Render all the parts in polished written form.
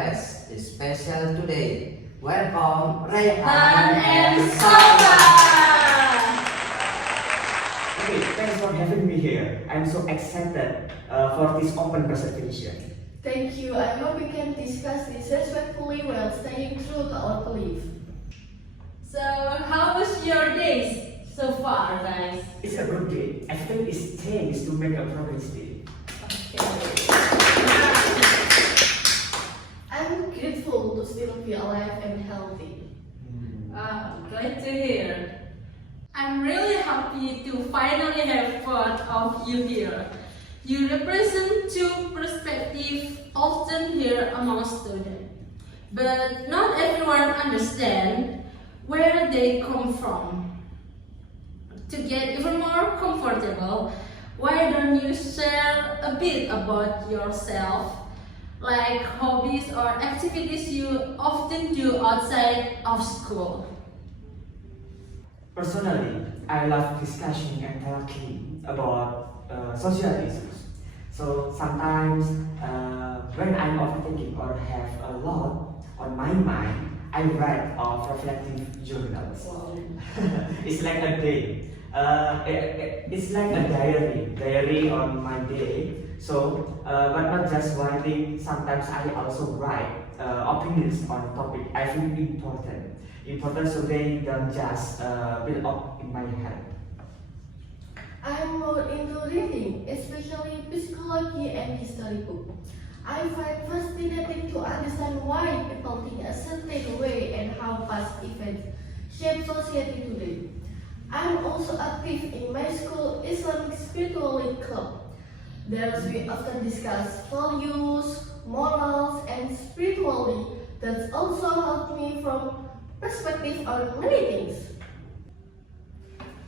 guest is special today. Welcome, Rehan and and Salwa! Okay, thanks for having me here. I'm so excited for this open presentation. Thank you. I hope we can discuss this respectfully while staying true to our belief. So, how was your days so far, guys? It's a good day. Everything is changed to make a progress day. I'm grateful to still be alive and healthy. Glad to hear. I'm really happy to finally have both of you here. You represent two perspectives often here among students, but not everyone understands where they come from. To get even more comfortable, why don't you share a bit about yourself, like hobbies or activities you often do outside of school? Personally, I love discussing and talking about social issues. So sometimes when I'm overthinking or have a lot on my mind, I write of reflective journals. Wow. It's like a day. It's like a diary on my day. So, but not just writing. Sometimes I also write opinions on topic I think important, so they don't just build up in my head. I'm more into reading, especially psychology and history books. I find fascinating to understand why people think a certain way and how past events shape society today. I'm also active in my school Islamic Spirituality Club. There we often discuss values, morals, and spirituality that also help me from perspective on many things.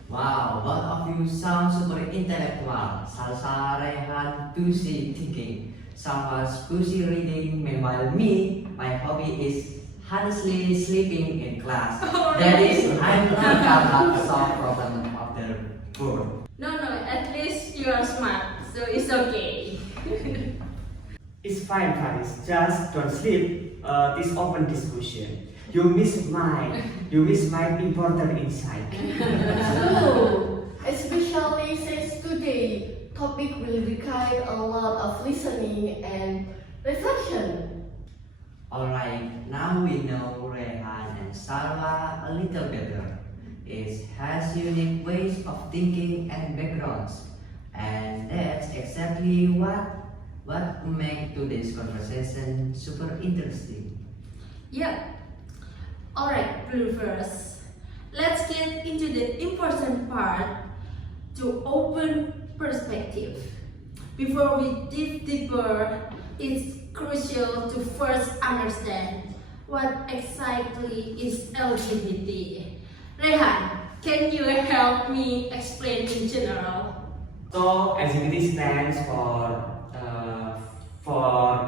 Wow, both of you sound super intellectual. Salsa, Rehan, busy thinking. Salwa's busy reading. Meanwhile, me, my hobby is honestly sleeping in class. That is, I'm not capable to solve problem of the board. No, at least you are smart, so it's okay. It's fine, Faris. Just don't sleep. This open discussion. You miss my important insight. True, especially since today topic will require a lot of listening and reflection. Alright, now we know Rehan and Salwa a little better. It has unique ways of thinking and backgrounds, and that's exactly what makes today's conversation super interesting. Yep. Alright, BlueVers. Let's get into the important part to open perspective. Before we dive deeper, it's crucial to first understand what exactly is LGBT. Rehan, can you help me explain in general? So LGBT stands for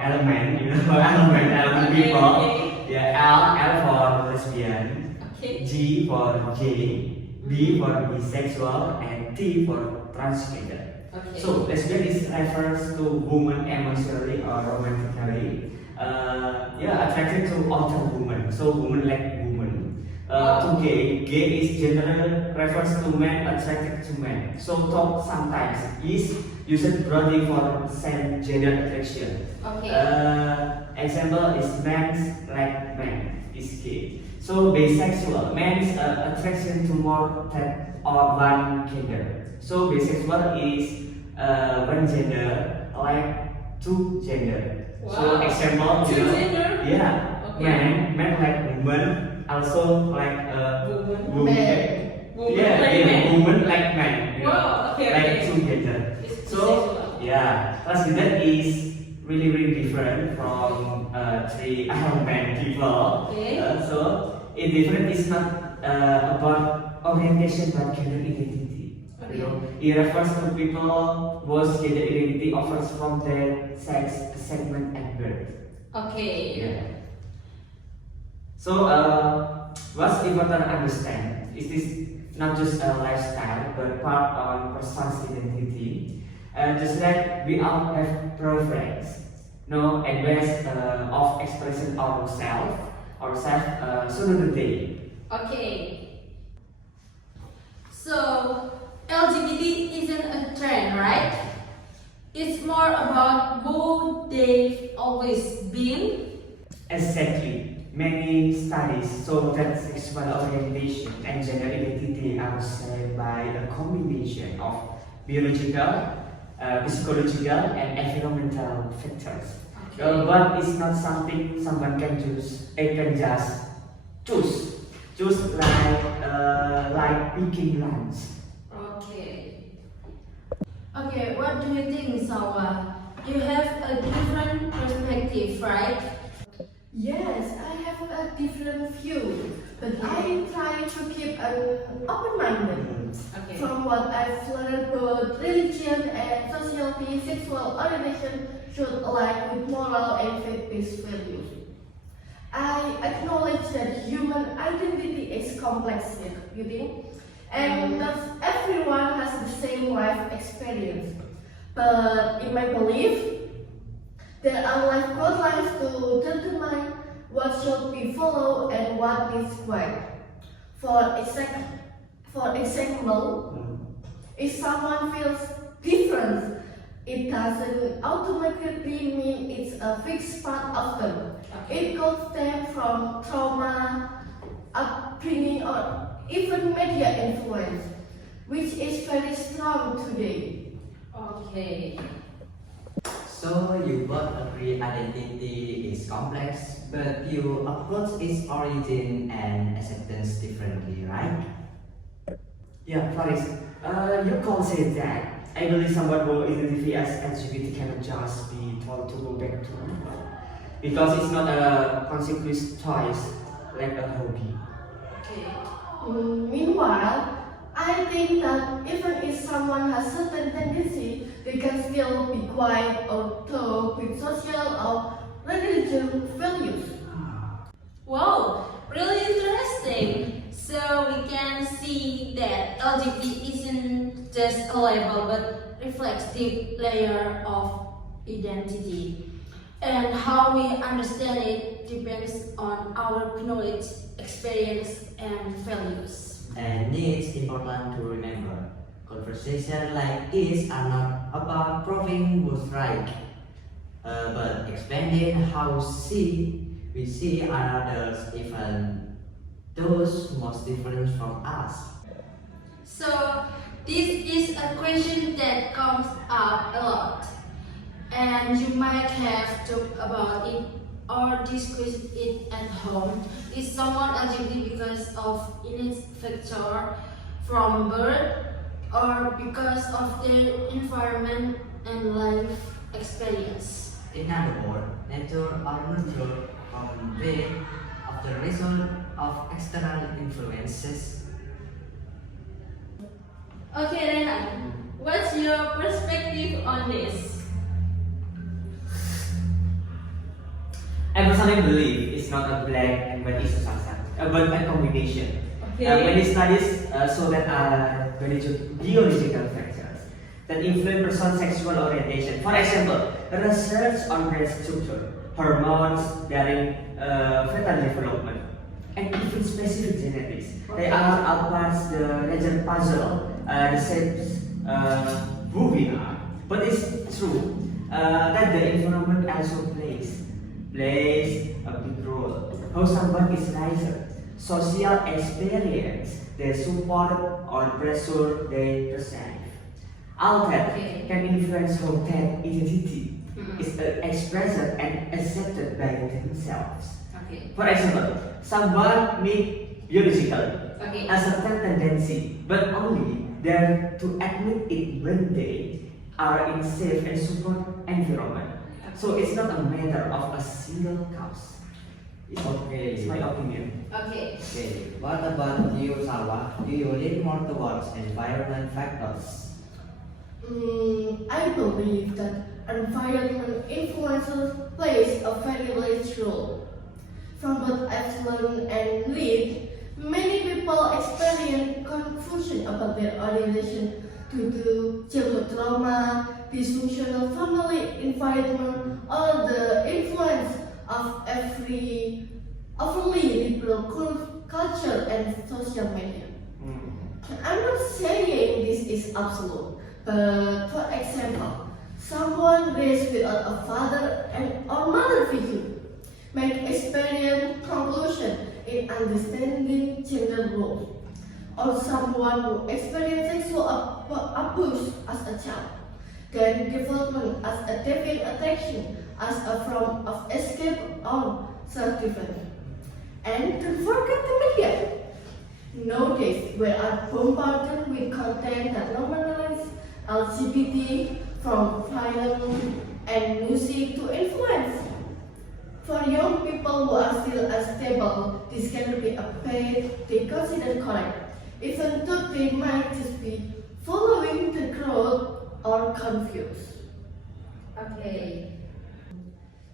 element, element people. Okay. Yeah, L for lesbian, Okay. G for gay, B for bisexual, and T for transgender. Okay. So lesbian refers to woman emotionally or romantically, attracted to other women. So woman like woman. To gay is generally refers to men attracted to men. So talk sometimes is used broadly for same gender attraction. Okay. Example is men's like men is gay. So bisexual men's attraction to more than or one gender. So bisexual is one gender like two gender. Wow. So example, Two gender? yeah, Okay. men like woman, also like Woman. Men. Woman like men. woman like men. Wow, okay, like okay. two gender. It's So bisexual. yeah, transgender is really different from three men people. Okay. So it different is not about orientation but gender identity. Okay. You know, it refers to people whose gender identity offers from their sex, segment, and birth. Okay. Yeah. So what's important to understand is this not just a lifestyle but part of person's identity. Just like we all have preference, no, and ways of expressing ourselves through the day. Okay. So LGBT isn't a trend, right? It's more about who they've always been. Exactly. Many studies show that sexual orientation and gender identity are shaped by a combination of biological, psychological, and environmental factors. Okay. But it's not something someone can choose. They can just choose. Choose like picking lunch. Okay. Okay, what do you think, Salwa? You have a different perspective, right? Yes, I have a different view, but I try to keep an open-minded. Okay. From what I've learned about religion and society, sexual orientation should align with moral and faith-based values. I acknowledge that human identity is complex, you think? And not everyone has the same life experience. But in my belief, there are life guidelines to determine what should be followed and what needs quiet. For example, if someone feels different, it doesn't automatically mean it's a fixed part of them. It could stem from trauma, upbringing, or even media influence, which is very strong today. Okay. So you both agree identity is complex, but you approach its origin and acceptance differently, right? Yeah, Faris, you can't say that. I believe someone who identifies as LGBT cannot just be told to go back to normal. Because it's not a consequence choice, like a hobby. Okay. Meanwhile, I think that even if someone has certain tendency, they can still be quiet or talk with social or religious values. Wow, really interesting. So we can see that LGBT isn't just a label but reflects deep layer of identity. And how we understand it depends on our knowledge, experience, and values. And it's important to remember, conversations like this are not about proving who's right, but expanding how we see others, even those most different from us. So this is a question that comes up a lot, and you might have talked about it or discussed it at home. Is someone LGBT because of innate factor from birth or because of their environment and life experience? In other words, nature or nurture from birth of the result of external influences. Okay, Renan, what's your perspective on this? I personally believe it's not a black and white issue, but a combination. Okay. Many studies show that biological factors that influence person's sexual orientation. For example, research on brain structure, hormones during fetal development, and even specific genetics. They are all parts the major puzzle that shapes who we are. But it's true that the environment also plays a big role. How someone is raised, social experience, their support or pressure they receive. All that can influence how that identity is expressed and accepted by themselves. Okay. For example, someone may biological Okay. as a tendency, but only there to admit it when they are in safe and support environment. So it's not a matter of a single cause. It's my opinion. Okay. Okay, what about you, Salwa? Do you lean more towards environment factors? I believe that environment influences plays a very large role. From what I've learned and read, many people experience confusion about their orientation due to childhood trauma, dysfunctional family environment, all the influence of every overly liberal culture and social media. I'm not saying this is absolute, but for example, someone raised without a father or mother figure may experience confusion in understanding gender roles, or someone who experienced sexual abuse as a child, then development as a deviant attraction as a form of escape or self-defense. And don't forget the media. Nowadays, we are bombarded with content that normalizes LGBT from film and music to influence. For young people who are still unstable, this can be a path they consider correct, even though they might just be following the crowd or confused. Okay.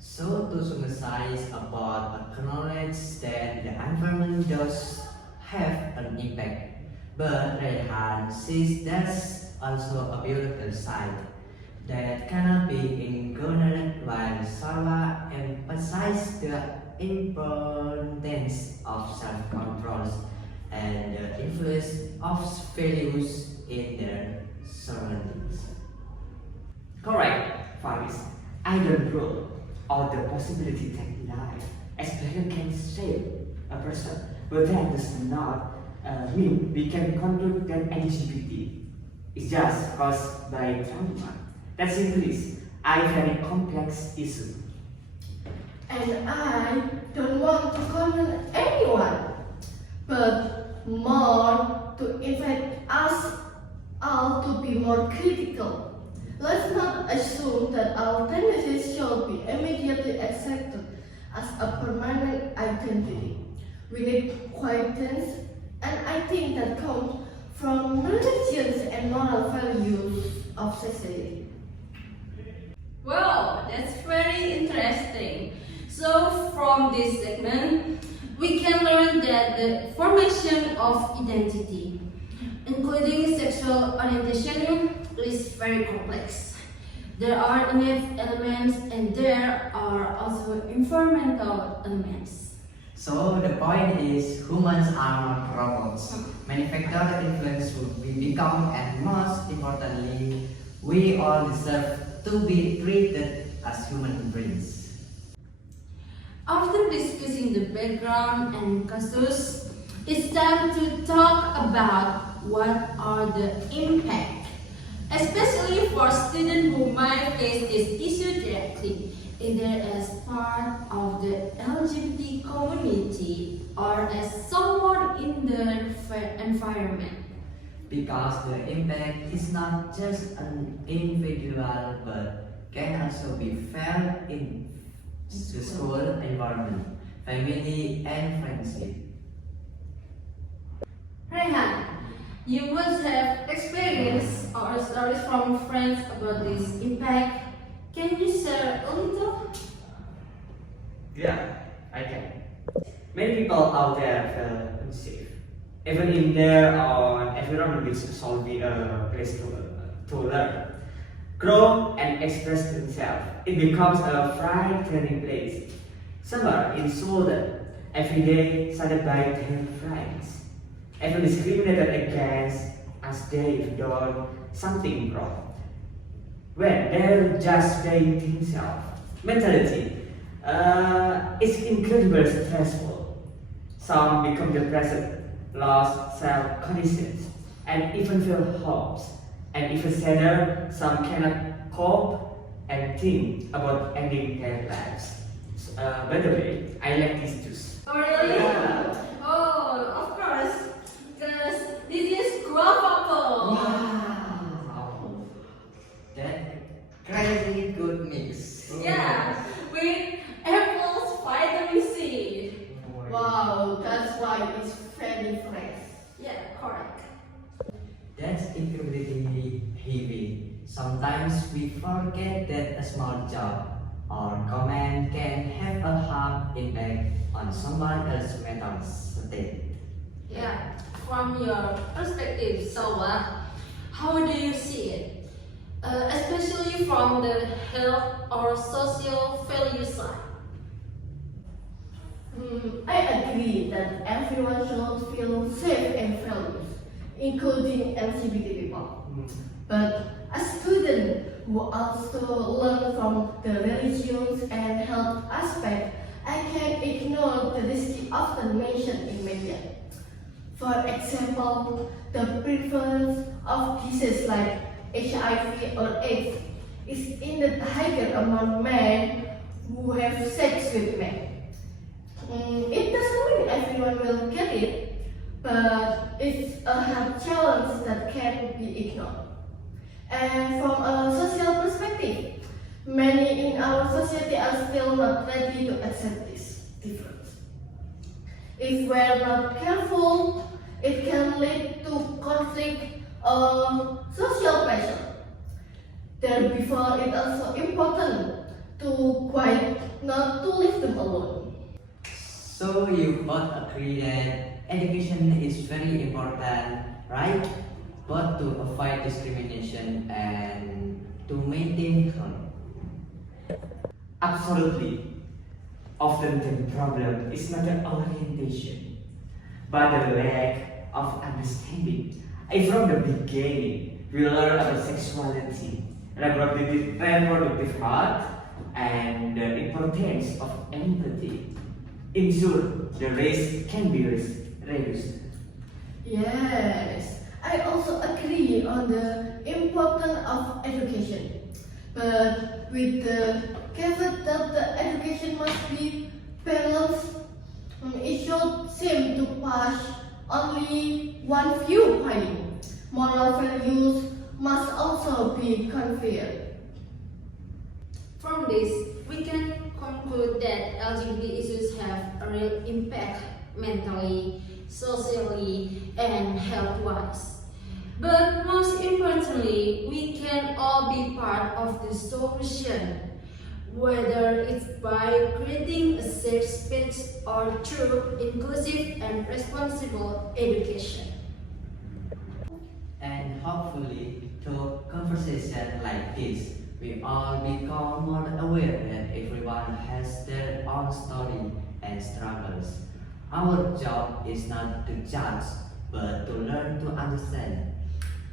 So to summarize about acknowledge that the environment does have an impact, but Rehan sees there's also a beautiful side that cannot be ignored, while Salwa emphasizes the importance of self-control and the influence of values in their surroundings. Correct, Faris. I don't rule all the possibilities that life experience can shape a person, but that does not mean we can conclude that LGBT is just caused by trauma. That simply is a very complex issue. And I don't want to condemn anyone, but more to invite us all to be more critical. Let's not assume that our tendencies should be immediately accepted as a permanent identity. We need quietness, and I think that comes from religions and moral values of society. Well, that's very interesting. So from this segment, we can learn that the formation of identity, including sexual orientation, is very complex. There are innate elements and there are also environmental elements. So the point is, humans are not robots. Many factors influence who we become, and most importantly, we all deserve to be treated as human beings. After discussing the background and causes, it's time to talk about what are the impacts, especially for students who might face this issue directly, either as part of the LGBT community or as someone in the environment. Because the impact is not just an individual but can also be felt in the school environment, family and friendship. Rehan, you must have experience or stories from friends about this impact. Can you share a little? Yeah, I can. Many people out there feel unsafe. Even in their own environment, which should be a place to learn, grow, and express themselves, it becomes a frightening place. Some are insulted every day, surrounded by their friends, even discriminated against as they done something wrong. When they're just being themselves, mentality is incredibly stressful. Some become depressed, lost self-confidence, and even feel hopeless. And even sadder, some cannot cope and think about ending their lives. By the way, I like these juice. Oh really? Yeah. Oh, of course, because this is guava. Wow! That crazy good mix. Yeah, with apples, vitamin C. Wow, that's why it's very fresh. Yeah, correct. That's incredibly heavy. Sometimes we forget that a small job or comment can have a harm impact on someone else's mental state. Yeah, from your perspective, Salwa, how do you see it? especially from the health or social value side. I agree that everyone should feel safe and valued, including LGBT people. But as students who also learn from the religions and health aspect, I can't ignore the risks often mentioned in media. For example, the prevalence of diseases like HIV or AIDS is indeed higher among men who have sex with men. It doesn't mean everyone will get it, but it's a hard challenge that can't be ignored. And from a social perspective, many in our society are still not ready to accept this difference. If we're not careful, it can lead to conflict or social pressure. Therefore, it's also important to quite not to leave them alone. So you both agree that education is very important, right? Both to avoid discrimination and to maintain health. Absolutely. Often the problem is not the orientation, but the lack of understanding. From the beginning, we learn about sexuality, reproductive health, and the importance of empathy. Ensure the risk can be reduced. Yes, I also agree on the importance of education, but with the caveat that the education must be balanced, it should seem to push only one viewpoint. Moral values must also be conveyed. From this, we can conclude that LGBT issues have a real impact mentally, socially, and health-wise. But most importantly, we can all be part of the solution, whether it's by creating a safe space or through inclusive and responsible education. And hopefully, through conversation like this, we all become more aware that everyone has their own story and struggles. Our job is not to judge, but to learn to understand.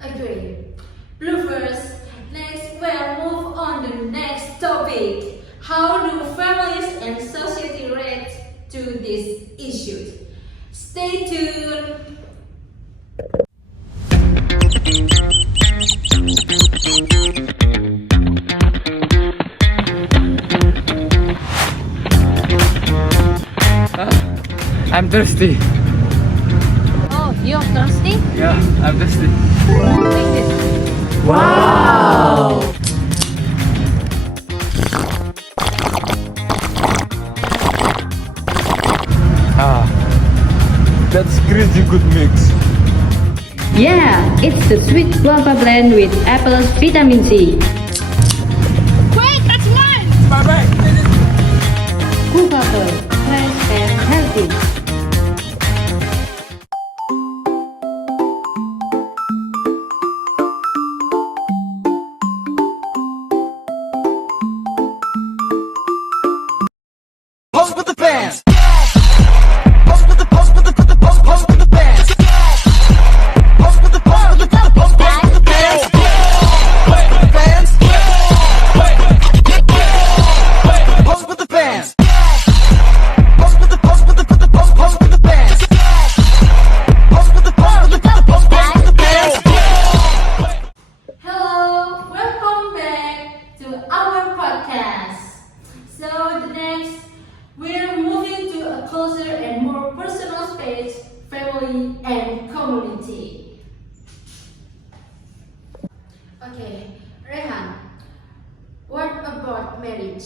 Agree. BlueVers, next we'll move on to the next topic. How do families and society react to these issues? Stay tuned. I'm thirsty. Oh, you're thirsty? Yeah, I'm thirsty. Drink this. Wow! That's crazy good mix. Yeah, it's the sweet guava blend with apple's vitamin C. Wait, that's mine! Guava, fresh and healthy. Pose with the fans. Hello, welcome back to our podcast. So the next, we're moving to a closer and more personal space, family and community. Okay, Rehan, what about marriage?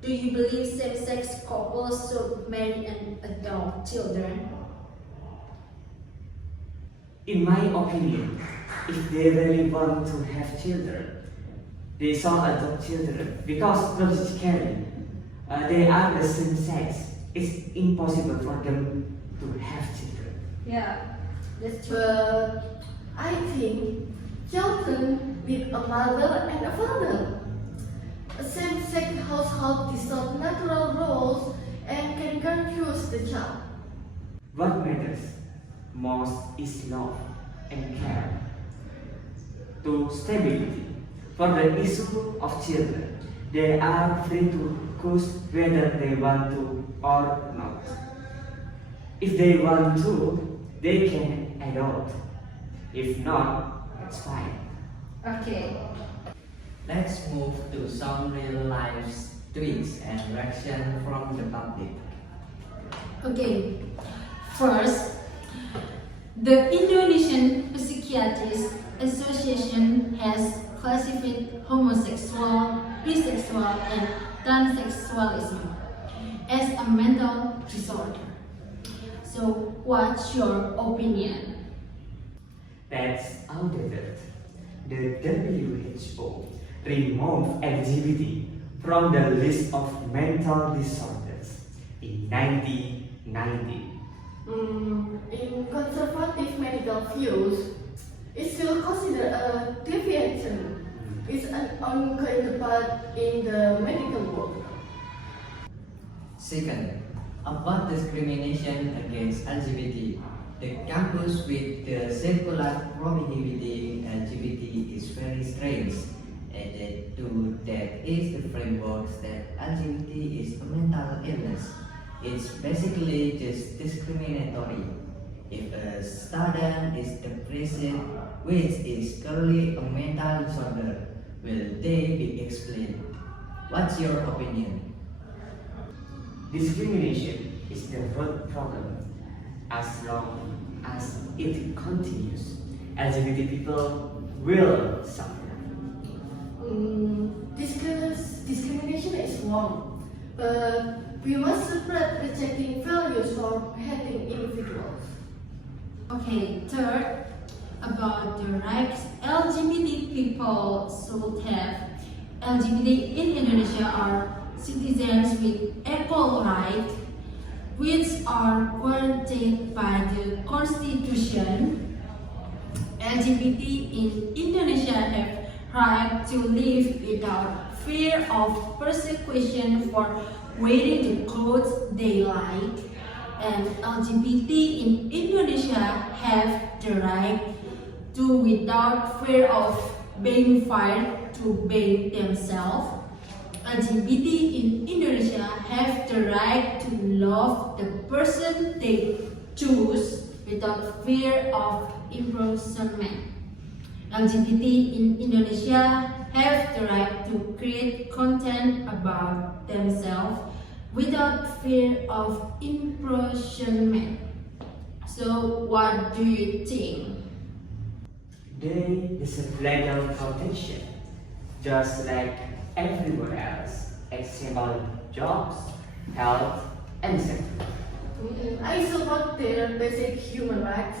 Do you believe same-sex couples should marry and adopt children? In my opinion, if they really want to have children, they should adopt children because logically they are the same sex. It's impossible for them to have children. Yeah, that's true. But I think Children with a mother and a father. A same-sex household distort natural roles and can confuse the child. What matters most is love and care. To stability. For the issue of children, they are free to choose whether they want to or not. If they want to, they can adopt. If not, it's fine. Okay. Let's move to some real life tweets and reaction from the public. Okay. First, the Indonesian Psychiatrists Association has classified homosexual, bisexual, and transsexualism as a mental disorder. So, what's your opinion? That's outdated. The WHO removed LGBT from the list of mental disorders in 1990. In conservative medical views, it's still considered a deviation. It's an ongoing part in the medical world. Second, about discrimination against LGBT. The campus with the circular prohibiting LGBT is very strange. Added to that is the framework that LGBT is a mental illness. It's basically just discriminatory. If a student is depressed, which is clearly a mental disorder, will they be explained? What's your opinion? Discrimination is the root problem. As long as it continues, LGBT people will suffer. Discrimination is wrong, but we must separate rejecting values from hating individuals. Okay, third, about the rights LGBT people should have. LGBT in Indonesia are citizens with equal rights, which are guaranteed by the Constitution. LGBT in Indonesia have right to live without fear of persecution for wearing the clothes they like, and LGBT in Indonesia have the right to, without fear of being fired, to be themselves. LGBT in Indonesia have the right to love the person they choose without fear of imprisonment. LGBT in Indonesia have the right to create content about themselves without fear of imprisonment. So, what do you think? They deserve legal protection, just like everyone else, except jobs, health, and safety. I support their basic human rights,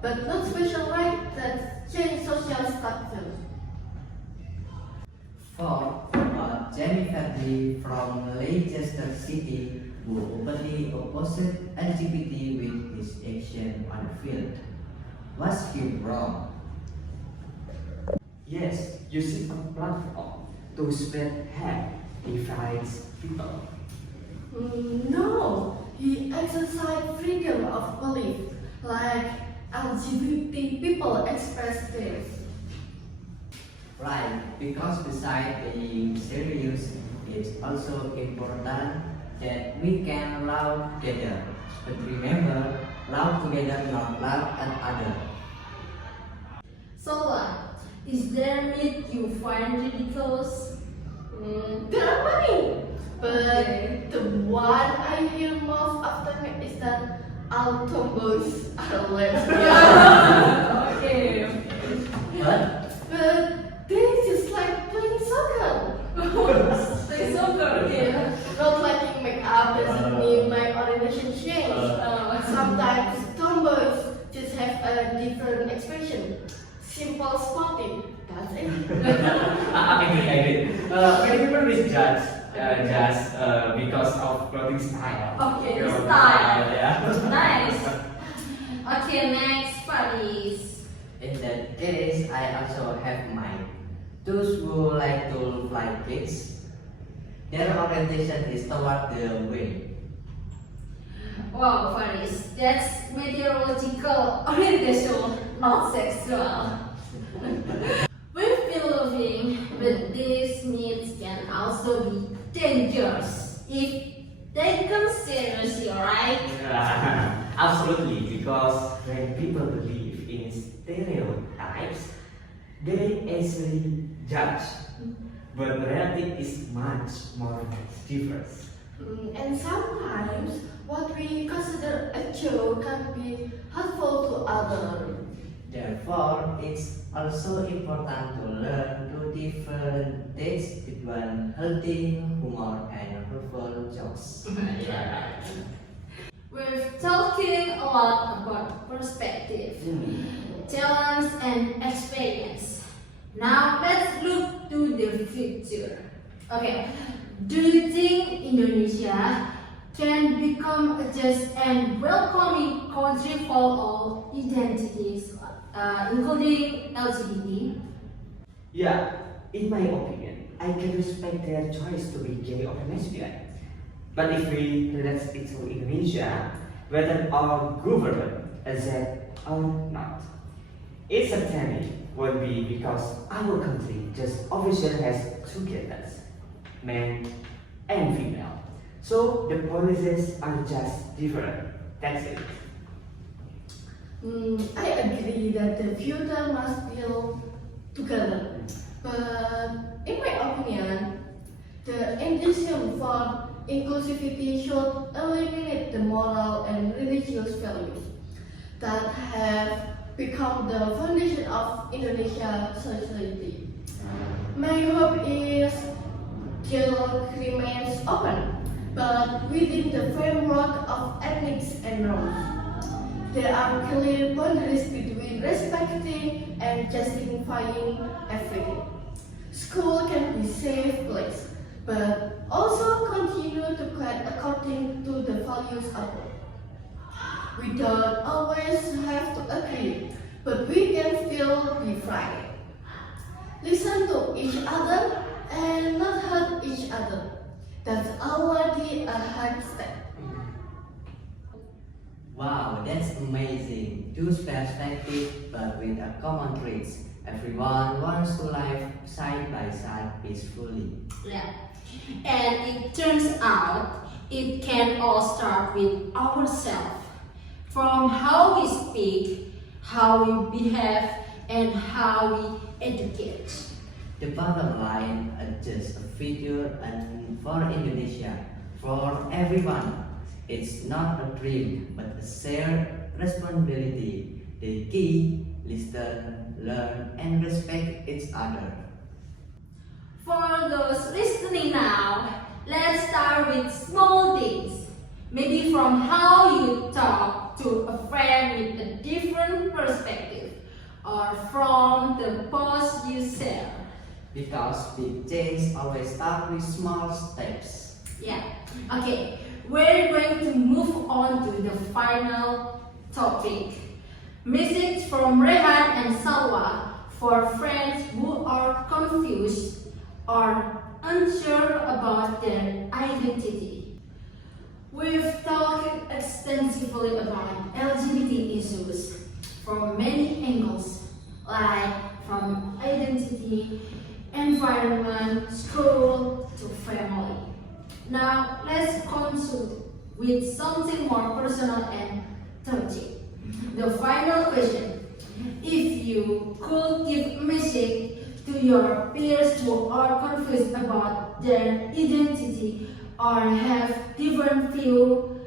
but not special rights that change social structure. Fourth, Jennifer Lee from Leicester City who openly opposed LGBT with his action on the field. Was he wrong? Yes, using a platform to spread hate divides people. No, he exercised freedom of belief, like LGBT people express theirs. Right, because besides being serious, it's also important that we can love together. But remember, love together, not love another. Salwa, is there need you find ridiculous? There are many, but Okay. the one I hear most often is that all tomboys are lesbian. Okay. But But they just like playing soccer. Play soccer, okay. Yeah, not liking makeup doesn't mean my orientation change. Sometimes tomboys just have a different expression. Simple sporty, that's it. I agree. Many people misjudge just because of clothing style. Okay, You know, style. Yeah. Nice. Okay, next, Faris. in that case, I also have mine. Those who like to fly kites, their orientation is toward the wind. Wow, Faris, that's meteorological orientation, not sexual. We've been loving, but these myths can also be dangerous if taken seriously, right? Absolutely, because when people believe in stereotypes, they actually judge. But reality is much more diverse. And sometimes what we consider a joke can be hurtful to others. Therefore, it's also important to learn to differentiate between healthy humor and hurtful jokes. We're talking a lot about perspective, talents, and experience. Now let's look to the future. Okay, do you think Indonesia can become a just and welcoming country for all identities, including LGBT? Yeah, in my opinion, I can respect their choice to be gay or lesbian. But if we relate it to Indonesia, whether our government accept or not, it certainly won't be because our country just officially has two genders, male and female. So the policies are just different. That's it. I agree that the future must build together. But in my opinion, the intention for inclusivity should eliminate the moral and religious values that have become the foundation of Indonesian society. My hope is dialogue remains open, but within the framework of ethics and norms. There are clear boundaries between respecting and justifying everything. School can be a safe place, but also continue to guide according to the values of all. We don't always have to agree, but we can still be frank. Listen to each other and not hurt each other. That's already a hard step. Wow, that's amazing. Two perspectives but with a common trait. Everyone wants to live side by side peacefully. Yeah. And it turns out it can all start with ourselves. From how we speak, how we behave, and how we educate. The bottom line is just a future and for Indonesia, for everyone. It's not a dream, but a shared responsibility. The key, listen, learn, and respect each other. For those listening now, let's start with small things. Maybe from how you talk to a friend with a different perspective, or from the post you share. Because big change always start with small steps. Yeah. Okay, we're going to move on to the final topic. Message from Rehan and Salwa for friends who are confused or unsure about their identity. We've talked extensively about LGBT issues from many angles, like from identity, environment, school, to family. Now, let's consult with something more personal and touching. The final question: if you could give a message to your peers who are confused about their identity or have different view,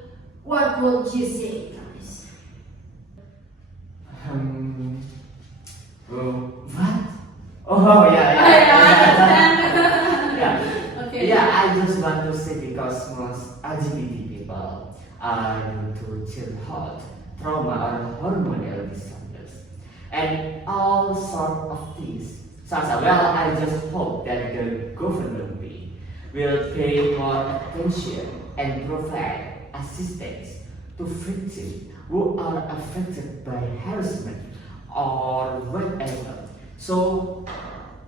what would you say, guys? What? Oh yeah. Okay. Yeah, I just want to say because most LGBT people are due to childhood trauma or hormonal disorders and all sort of things. So well, I just hope that the government will pay more attention and provide assistance to victims who are affected by harassment or whatever. So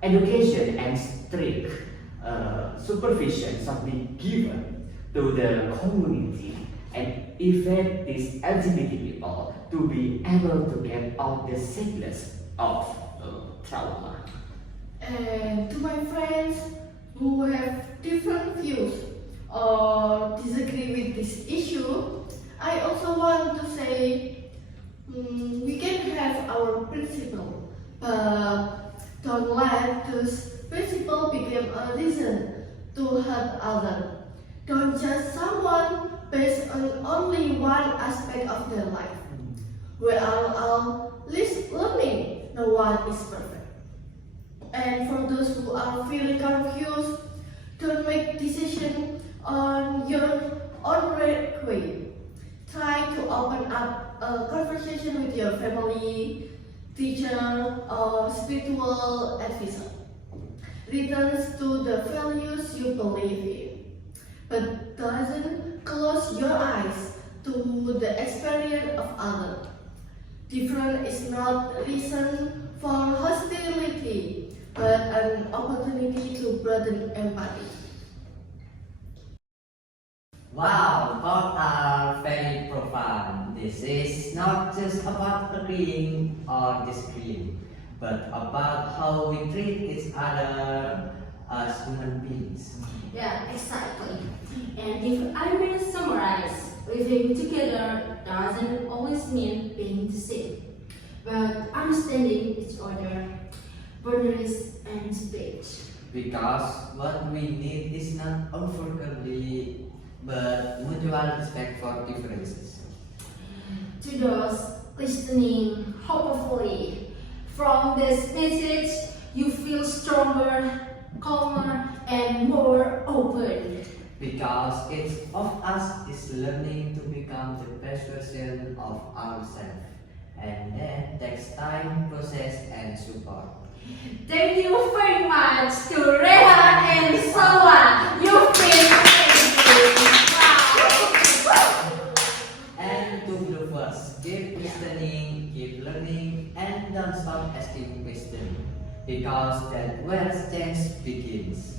education and strict supervision should be given to the community and effect these LGBT people to be able to get out the sickness of trauma. And to my friends who have different views or disagree with this issue, I also want to say we can have our principle, but don't let those principles become a reason to hurt others. Don't judge someone based on only one aspect of their life. We are all learning, no one is perfect. And for those who are feeling confused, don't make decisions on your own way. Try to open up a conversation with your family, teacher, or spiritual advisor. Return to the values you believe in, but doesn't close your eyes to the experience of others. Different is not reason for hostility, but an opportunity to broaden empathy. Wow, both are very profound. This is not just about agreeing or disagreeing, but about how we treat each other as human beings. Yeah, exactly. And if I may summarize, living together doesn't always mean being the same, but understanding each other, boundaries and speech. Because what we need is not unforgivably, but mutual respect for differences. To those listening, hopefully, from this message, you feel stronger, calmer, and more open. Because each of us is learning to become the best version of ourselves. And that takes time, process, and support. Thank you very much to Rehan and Salwa. You've been amazing. Wow. And to BlueVers, keep listening, keep learning, and don't stop asking questions. Because that's where change begins.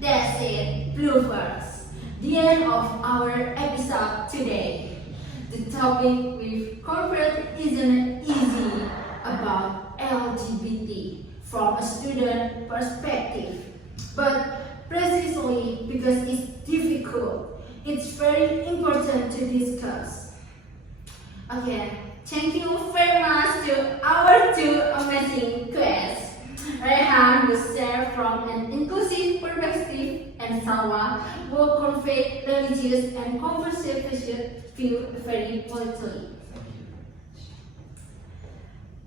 That's it, BlueVers. The end of our episode today. The topic we've covered isn't easy about LGBT from a student perspective, but precisely because it's difficult, it's very important to discuss. Okay, thank you very much to our two amazing guests. Rehan will share from an inclusive perspective, and Salwa will convey religious and conservative view very politically.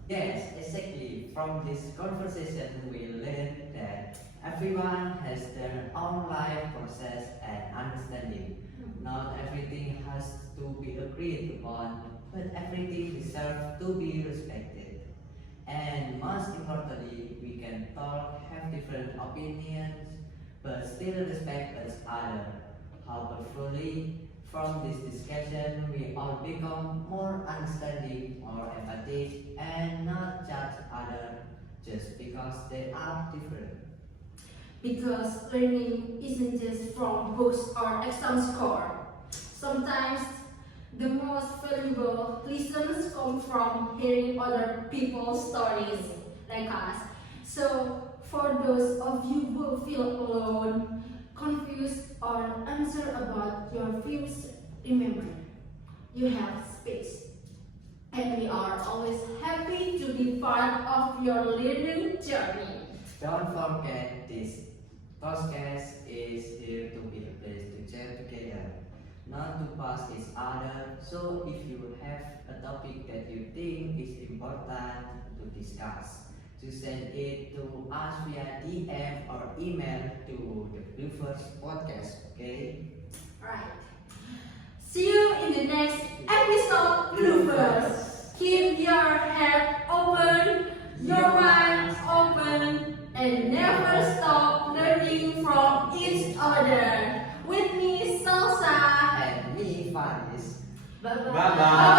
Yes, exactly. From this conversation, we learned that everyone has their own life process and understanding. Not everything has to be agreed upon, but everything deserves to be respected. And most importantly, we can talk, have different opinions, but still respect each other. Hopefully, from this discussion, we all become more understanding, more empathic, and not judge others just because they are different. Because learning isn't just from books or exam score. Sometimes the most valuable lessons come from hearing other people's stories like us. So for those of you who feel alone, confused, or unsure about your views, remember, you have space. And we are always happy to be part of your learning journey. Don't forget this podcast is here to be a place to chat together, not to pass each other. So if you have a topic that you think is important to discuss, to send it to us via DM or email to the BlueVers podcast, okay? Right. See you in the next episode, BlueVers. Keep your head open, your mind open, and never stop learning from each other. With me, Salsa. And me, Faris. Bye-bye. Bye-bye.